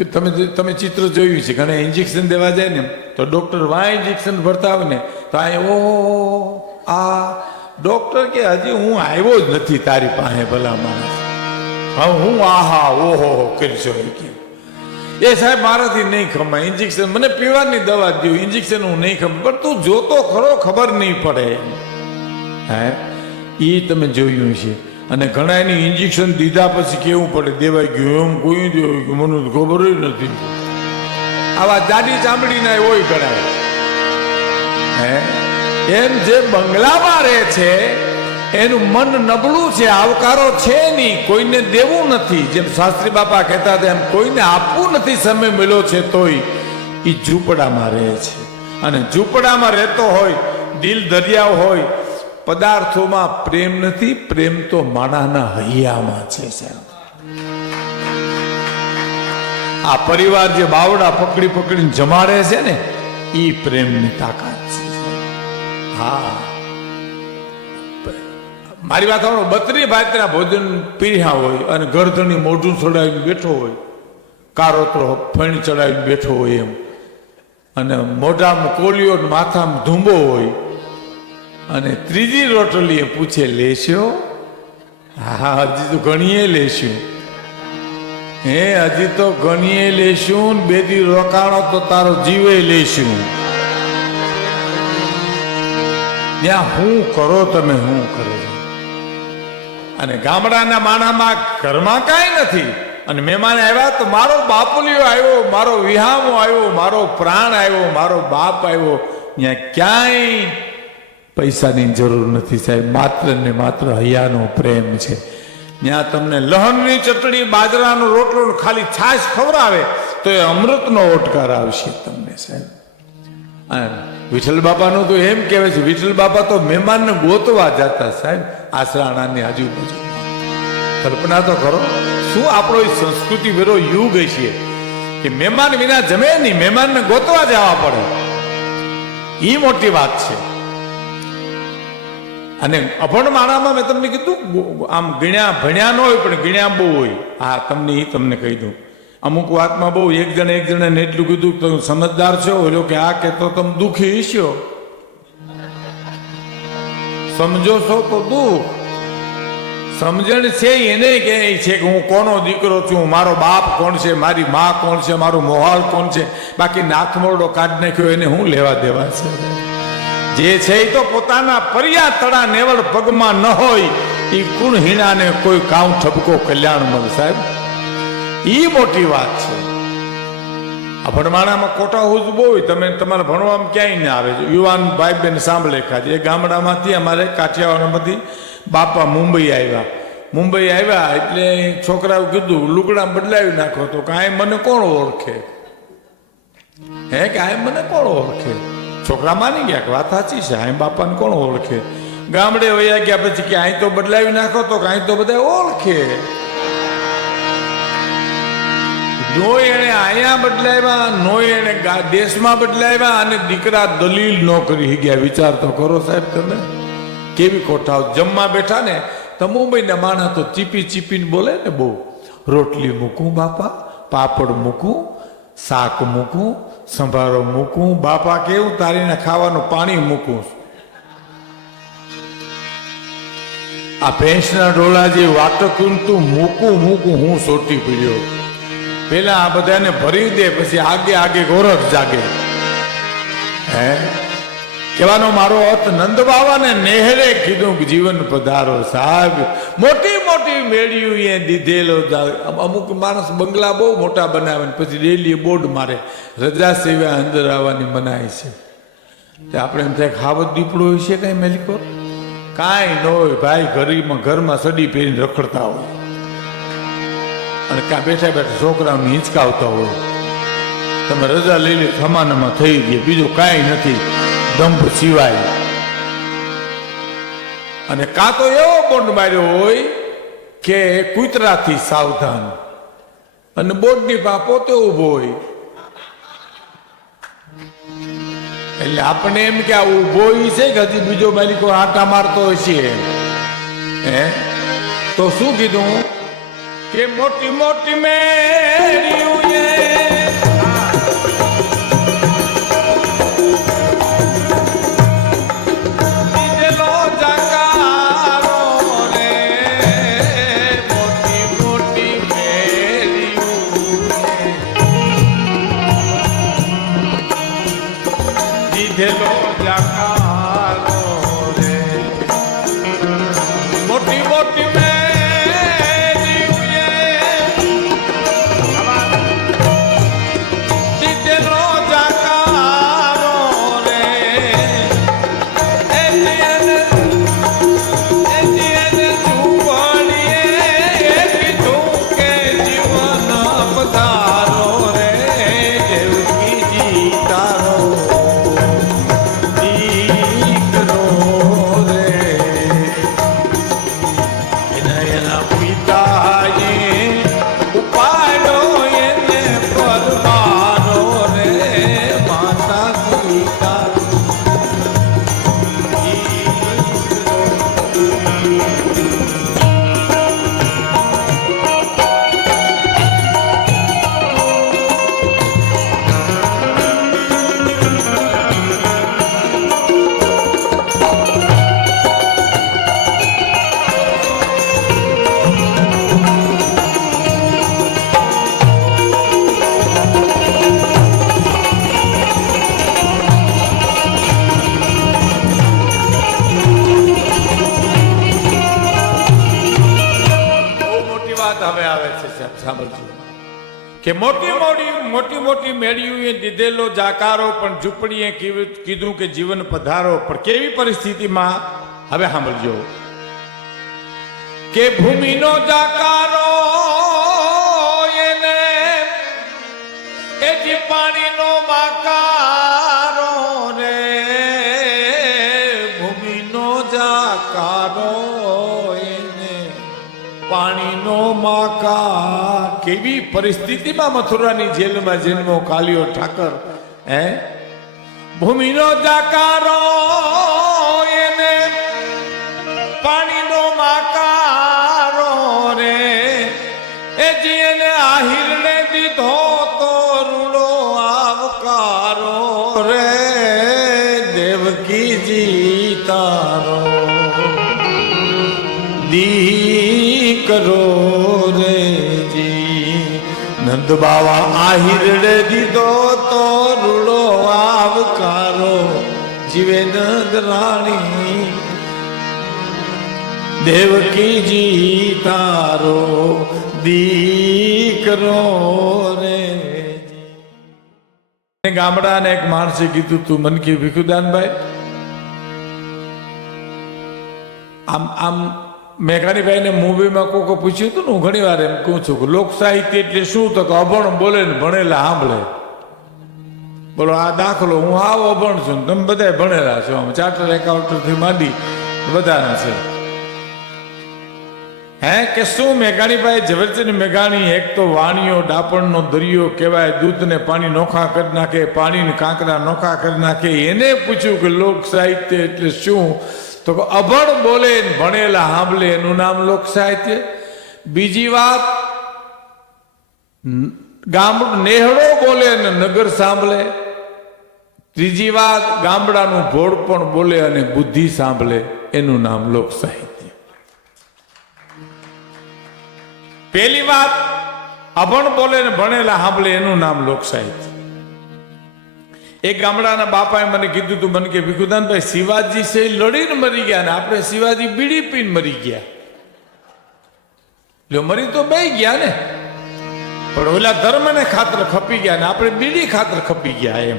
કે તમે તમે ચિત્ર જોયું છે, ઘણા ઇન્જેક્શન દેવા જાય ને, તો ડોક્ટર વાય ઇન્જેક્શન ભરતા આવે ને તો આ ઓ આ ડોક્ટર કે, હજી હું આવ્યો જ નથી તારી પાસે ભલા માણસ. હા હું આહા, ઓહો કરશો કે એ સાહેબ, મારાથી નહીં ખમાય. ઇન્જેક્શન મને પીવાની દવા દો ઇન્જેક્શન હું નહીં ખમ પણ તું જોતો ખરો, ખબર નહીં પડે. હે? એ તમે જોયું છે. અને ઘણા એની ઇન્જેક્શન દીધા પછી કેવું પડે? દેવાઈ ગયું એમ કોઈ દેવાય ગયું મને ખબર નથી. આવા જાડી ચામડીના હોય ઘણા હે? એમ જે બંગલામાં રહે છે, એનું મન નબળું છે, આવકારો છે નહીં, કોઈને દેવું નથી. જેમ શાસ્ત્રી બાપા કહેતા હતા, એમ કોઈને આપવું નથી સમય મળ્યો છે તોય એ ઝૂંપડામાં રહે છે. અને ઝૂંપડામાં રહેતો હોય, દિલ દરિયા હોય પદાર્થોમાં પ્રેમ નથી, પ્રેમ તો માણાના હૈયામાં છે, સાહેબ. આ પરિવાર જે બાવડા પકડી પકડીને જમાડે છે ને એ પ્રેમની તાકાત છે હા. મારી વાત સાંભળો, બત્રી ભાતના ભોજન પીર્યા હોય અને ગરધણી મોઢું ચડાવીને બેઠો હોય, કારોતરો ફણી ચડાવીને બેઠો હોય એમ. અને મોઢામાં કોલિયો માથામાં ધૂંબો હોય અને ત્રીજી રોટલીએ પૂછે લેશો હા, હજી તો ઘણીએ લેશું હે, હજી તો ઘણીએ લેશું બે દી રોકાણો તો તારો જીવે લેશું ત્યાં હું કરો તમે, હું કરો. અને ગામડાના માણામાં ઘરમાં કાંઈ નથી. અને મહેમાન આવ્યા તો મારો બાપુલિયો આવ્યો, મારો વિહામો આવ્યો, મારો પ્રાણ આવ્યો, મારો બાપ આવ્યો. ત્યાં ક્યાંય પૈસાની જરૂર નથી સાહેબ. માત્ર ને માત્ર હૈયાનો પ્રેમ છે. ત્યાં તમને લહણની ચટણી, બાજરાનો રોટલો ખાલી છાશ ખવડાવે, તો એ અમૃતનો ઓટકાર આવશે તમને સાહેબ. વિઠ્ઠલ બાપાનું તો એમ કહેવાય છે, વિઠ્ઠલ બાપા તો મહેમાનને ગોતવા જતા સાહેબ, આસરાણાની આજુબાજુ કલ્પના તો કરો, શું આપણો સંસ્કૃતિ વેરો યુગ છે કે મહેમાન વિના જમે નહીં, મહેમાનને ગોતવા જવા પડે? એ મોટી વાત છે. અને અભણ માણામાં મેં તમને કીધું આમ ગણ્યા ભણ્યા ન હોય, પણ ગણ્યા બહુ હોય. હા, તમને એ તમને કહી દઉં. અમુક વાતમાં બહુ એક જણે એક જણાને એટલું કીધું તમે સમજદાર છો. ઓલો કે આ કે તો તમે દુઃખી છો સમજો છો તો દુઃખ. સમજણ છે એને કે છે કે હું કોનો દીકરો છું? મારો બાપ કોણ છે? મારી મા કોણ છે? મારું મોહાલ કોણ છે? બાકી નાથમોરડો કાઢ નાખ્યો, એને હું લેવા દેવા છે? જે છે એ તો પોતાના પર્યા તળા નેવળ પગમાં ન હોય એ કુણહીણાને કોઈ કાઉ ઠપકો કલ્યાણ મળ સાહેબ? ઈ મોટી વાત છે. આ ભણવાણામાં કોટા હોજ બહુ હોય, તમે તમારા ભણવામાં ક્યાંય ના આવે. યુવાન ભાઈ બેન સાંભળે ખાજે એ ગામડામાંથી અમારે કાઠિયાવાડમાંથી બાપા મુંબઈ આવ્યા. મુંબઈ આવ્યા એટલે છોકરાઓ કીધું, લુગડા બદલાવી નાખો તો કાંઈ મને કોણ ઓળખે? હે કાંઈ મને કોણ ઓળખે? છોકરા માની ગયા કે વાત સાચી છે? અહીં બાપાને કોણ ઓળખે? ગામડે વયા ગયા પછી કે અહીં તો બદલાવી નાખો તો કાંઈ તો બધા ઓળખે. નો એને અહીંયા બદલાવ્યા, નો એને દેશમાં બદલાવ્યા અને દીકરા દલીલ નોકરી કરી ગયા વિચાર તો કરો સાહેબ તમે. કેવી કોઠાઓ જમવા બેઠા ને, તો મુંબઈના માણસ તો ચીપી ચીપીને બોલે ને બહુ. રોટલી મૂકું બાપા, પાપડ મૂકું, શાક મૂકું સંભારો મૂકું. બાપા કેવું? તારીને ખાવાનું પાણી મૂકું. આ ભેંસના ડોલા જે વાટકું તું મૂકું મૂકું, હું સોટી પીડ્યો. પેલા આ બધાને ભરી દે, પછી આગે આગે ગોરખ જાગે. હે? કહેવાનો મારો અર્થ નંદ બાવાને નેહરે કીધું જીવન પધારો સાહેબ. મોટી મોટી મેળ્યું એ દીધેલો અમુક માણસ બંગલા બહુ મોટા બનાવે પછી ડેલી બોર્ડ મારે. રજા સિવાય અંદર આવવાની મનાય છે. આપણે એમ થાય ખાવત દીપડો હોય છે કઈ મેલિકો? કાંઈ ન હોય ભાઈ ગરીબમાં ઘરમાં સડી પહેરીને રખડતા હોય. અને કાં બેઠા બેઠા છોકરાઓને હિંચકાવતા હોય. તમે રજા લઈ લે, સમાનમાં થઈ ગઈ. બીજું કાંઈ નથી. દંભ સિવાય. અને કાં તો એવો બોન્ડ માર્યો હોય કે કૂતરાથી સાવધાન. અને બોર્ડની પા પોતે ઊભો હોય. એટલે આપણે એમ કે આ ઊભો છે કે હજી બીજો માલિકો આટા મારતો હશે હે? તો શું કીધું? કે મોટી મોટી મેળ્યું કે મોટી મોટી મોટી મોટી મેળીઓએ દીધેલો જાકારો, પણ ઝૂંપડીએ કીધું કે જીવન પધારો. પણ કેવી પરિસ્થિતિમાં? હવે સાંભળજો. કે ભૂમિનો જાકારો કેવી પરિસ્થિતિમાં મથુરાની જેલમાં જન્મો કાલિયો ઠાકર, હે? ભૂમિનો જાકારો એને પાણીનો માકારો રે. એ જીને આહિરને દીધો તો રૂડો આવકારો રે. દેવકીજી તારો દીકરો રે. નંદ બાવા આહિરડે દીધો તો રૂડો આવકારો. જીવે નંદ રાણી દેવકીજી તારો દીકરો રે. ગામડાને એક માણસે કીધું, તું મન કે ભીખુદાનભાઈ? આમ આમ મેઘાણીભાઈ ને મૂવીમાં કોકો પૂછ્યું હતું ને, હું ઘણી વાર એમ કહું છું કે લોક સાહિત્ય એટલે શું તો કે અભણ બોલે ને ભણેલા સાંભળે. બોલો, આ દાખલો, હું આવો અભણ છું તમે બધા ભણેલા છો આમ ચાર્ટર એકાઉન્ટથી માંડી બધાના છે. હે, કે શું મેઘાણીભાઈ, ઝવેરચંદ મેઘાણી એક તો વાણીઓ, ડાપણનો દરિયો કહેવાય, દૂધને પાણી નોખા કરી નાખે, પાણીને કાંકરા નોખા કરી નાખે, એને પૂછ્યું કે લોક સાહિત્ય એટલે શું? તો અભણ બોલે ભણેલા સાંભળે, એનું નામ લોક સાહિત્ય બીજી વાત ગામડું નેહડો બોલે અને નગર સાંભળે. ત્રીજી વાત, ગામડાનું ભોળ પણ બોલે અને બુદ્ધિ સાંભળે, એનું નામ લોક સાહિત્ય પહેલી વાત, અભણ બોલે ને ભણેલા સાંભળે, એનું નામ લોક સાહિત્ય એક ગામડાના બાપાએ મને કીધું તું, મને કે, ભીખુદાનભાઈ, શિવાજી છે, લડીને મરી ગયા ને આપણે શિવાજી બીડી પીને મરી ગયા. લ્યો, મરી તો બે ગયા ને. પણ ઓલા ધર્મને ખાતર ખપી ગયા ને, આપણે બીડી ખાતર ખપી ગયા એમ.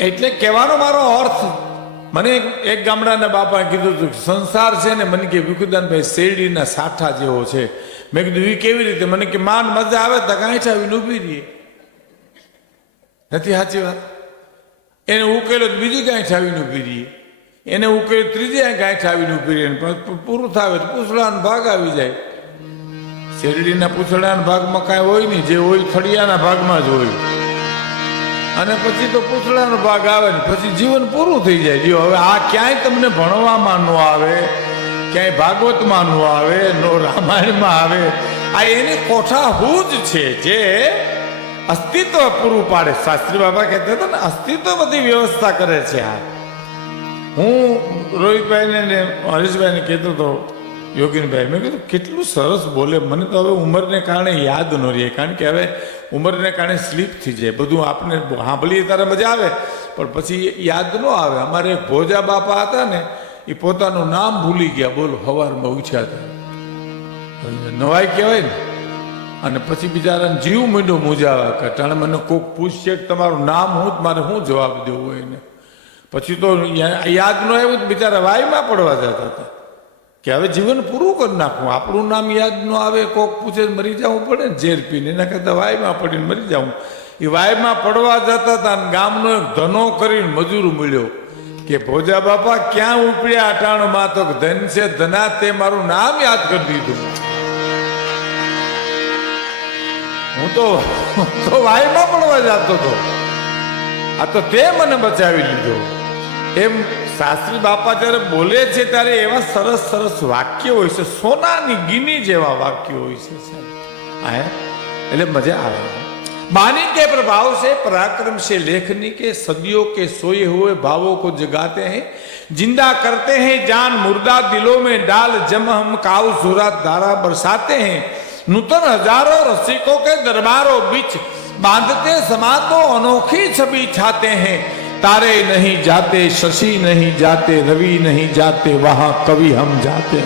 એટલે કહેવાનો મારો અર્થ, મને એક ગામડાના બાપાએ કીધું હતું સંસાર છે ને, મને કે, ભીખુદાનભાઈ, શેરડીના સાઠા જેવો છે. મેં કીધું એ કેવી રીતે? મને કે, માન મજા આવે તો કાંઈ આવીને ઊભી રહીએ. નથી સાચી વાત? એને ઉકેલો બીજી ગાંઠ આવીને ઊભી રહીએ એને ઉકેલો ત્રીજી ગાંઠ આવીને ઊભી રહીએ પણ પૂરું થાય તો પૂછડાનો ભાગ આવી જાય. શેરડીના પૂછડાના ભાગમાં કાંઈ હોય નહીં. જે હોય થળિયાના ભાગમાં જ હોય. અને પછી તો પૂછડાનો ભાગ આવે ને, પછી જીવન પૂરું થઈ જાય. જો હવે આ ક્યાંય તમને ભણવામાં ન આવે, ક્યાંય ભાગવતમાં ન આવે, નો રામાયણમાં આવે, આ એની કોઠાહૂ જ છે જે અસ્તિત્વ પૂરું પાડે. શાસ્ત્રી બાબા કહેતા હતા ને, અસ્તિત્વ બધી વ્યવસ્થા કરે છે આ. હું રોહિતભાઈને ને હરીશભાઈને કહેતો હતો, યોગીનભાઈ, મેં કીધું, કેટલું સરસ બોલે. મને તો હવે ઉંમરને કારણે યાદ ન રહે, કારણ કે હવે ઉંમરને કારણે સ્લીપ થઈ જાય. બધું આપણે સાંભળીએ ત્યારે મજા આવે, પણ પછી યાદ ન આવે. અમારે ભોજા બાપા હતા ને, એ પોતાનું નામ ભૂલી ગયા. બોલો હવારમાં ઉછ્યા હતા. નવાઈ કહેવાય ને. અને પછી બિચારાને જીવ મીંડો કે ટાણે મને કોક પૂછશે કે તમારું નામ હું મારે શું જવાબ દેવો એને? પછી તો યાદ ન આવ્યું તો બિચારા વાયમાં પડવા જતા હતા. કે હવે જીવન પૂરું કરી નાખવું આપણું નામ યાદ ન આવે, કોક પૂછે મરી જવું પડે ને ઝેર પીને. એના કરતાં વાયમાં પડીને મરી જવું એ વાયમાં પડવા જતા હતા અને ગામનો એક ધનો કરીને મજૂર મળ્યો કે, ભોજા બાપા, ક્યાં ઉપડ્યા? અટાણમાં તો ધન છે ધના તે મારું નામ યાદ કરી દીધું. હું તો હું તો વાયમાં પડવા જતો હતો આ તો તે મને બચાવી લીધો એમ શાસ્ત્રી બાપા જ્યારે બોલે છે ત્યારે એવા સરસ સરસ વાક્યો હોય છે સોનાની ગીની જેવા વાક્યો હોય છે સાહેબ. હા હે? એટલે મજા આવે बानी के प्रभाव से पराक्रम से लेखनी के सदियों के सोए हुए भावों को जगाते हैं जिंदा करते हैं जान मुर्दा दिलों में डाल जम हम काउ सुरात धारा बरसाते हैं નૂતન હજારો રસિકો કે દરબારો બીચ બાંધતે સમાતો અનોખી છબી છાતે હૈ. તારે નહીં જાતે, શશી નહીં જાતે, રવિ નહીં જાતે, વહા કવિ હમ જાતે.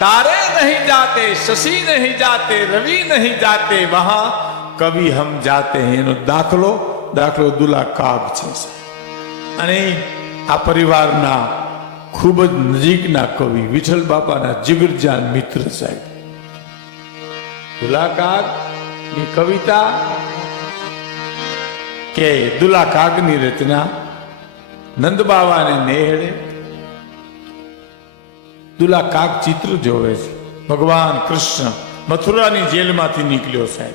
તારે નહીં જાતે, શશી નહીં જાતે, રવિ નહીં જાતે, વહા કવિ હમ જાતે એનો દાખલો દાખલો દુલા કાબ છે. અને આ પરિવારના ખૂબ જ નજીકના કવિ વિઠ્ઠલ બાપાના જીગરજાન મિત્ર સાહેબ. દુલાકાગની કવિતા કે દુલા કાગની રચના નંદ બાવાને નેહળે. દુલા કાગ ચિત્ર જોવે છે. ભગવાન કૃષ્ણ મથુરાની જેલમાંથી નીકળ્યો સાહેબ.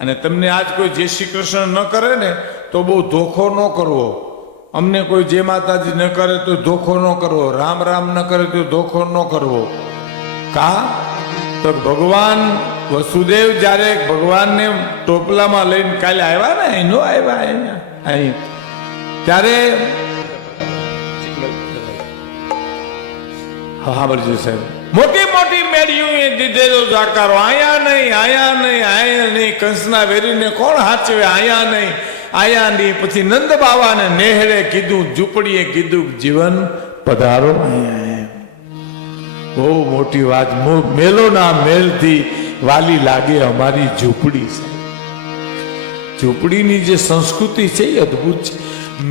અને તમને આજ કોઈ જય શ્રી કૃષ્ણ ન કરે ને, તો બહુ ધોખો ન કરવો. અમને કોઈ જે માતાજી ન કરે તો ધોખો ન કરવો, રામ રામ ન કરે તો ધોખો ન કરવો. કા? તો ભગવાન વસુદેવ જ્યારે ભગવાનને ટોપલામાં લઈને કાલે આવ્યા ને, અહીં નો આવ્યા, અહીંયા, અહીં. ત્યારે હા બરજી સાહેબ. મોટી મોટી મેળ્યું એ દીધેલો જાકારો આયા નહીં આયા નહીં આયા નહીં, કંસના વેરીને કોણ હાચવે? આયા નહીં. આયા નહીં પછી નંદ બાવાને નેહળે કીધું, ઝૂંપડીએ કીધું, જીવન પધારો. બહુ મોટી વાત. મેલોના મેલથી વાલી લાગે અમારી ઝૂંપડી છે ઝૂંપડીની જે સંસ્કૃતિ છે એ અદ્ભુત છે.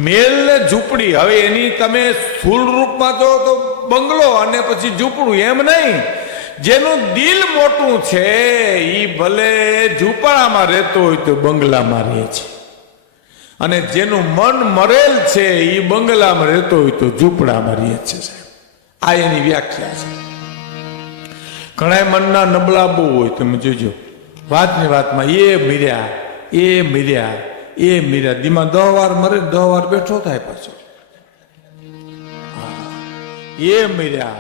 મેલ ને ઝૂંપડી, હવે એની તમે સ્થૂળ રૂપમાં જો તો બંગલો અને પછી ઝૂંપડું, એમ નહીં. જેનું દિલ મોટું છે એ ભલે ઝૂંપડામાં રહેતો હોય તો બંગલામાં રહે છે. અને જેનું મન મરેલ છે એ બંગલામાં રહેતો હોય તો ઝૂંપડામાં રહે છે, સાહેબ. આ એની વ્યાખ્યા છે. ઘણા મનના નબળા બહુ હોય, તમે જોજો. વાતની વાતમાં એ મીર્યા એ મીર્યા એ મીર્યા. દીમાં દહ વાર મરે, દહ વાર બેઠો થાય પાછો. એ મીર્યા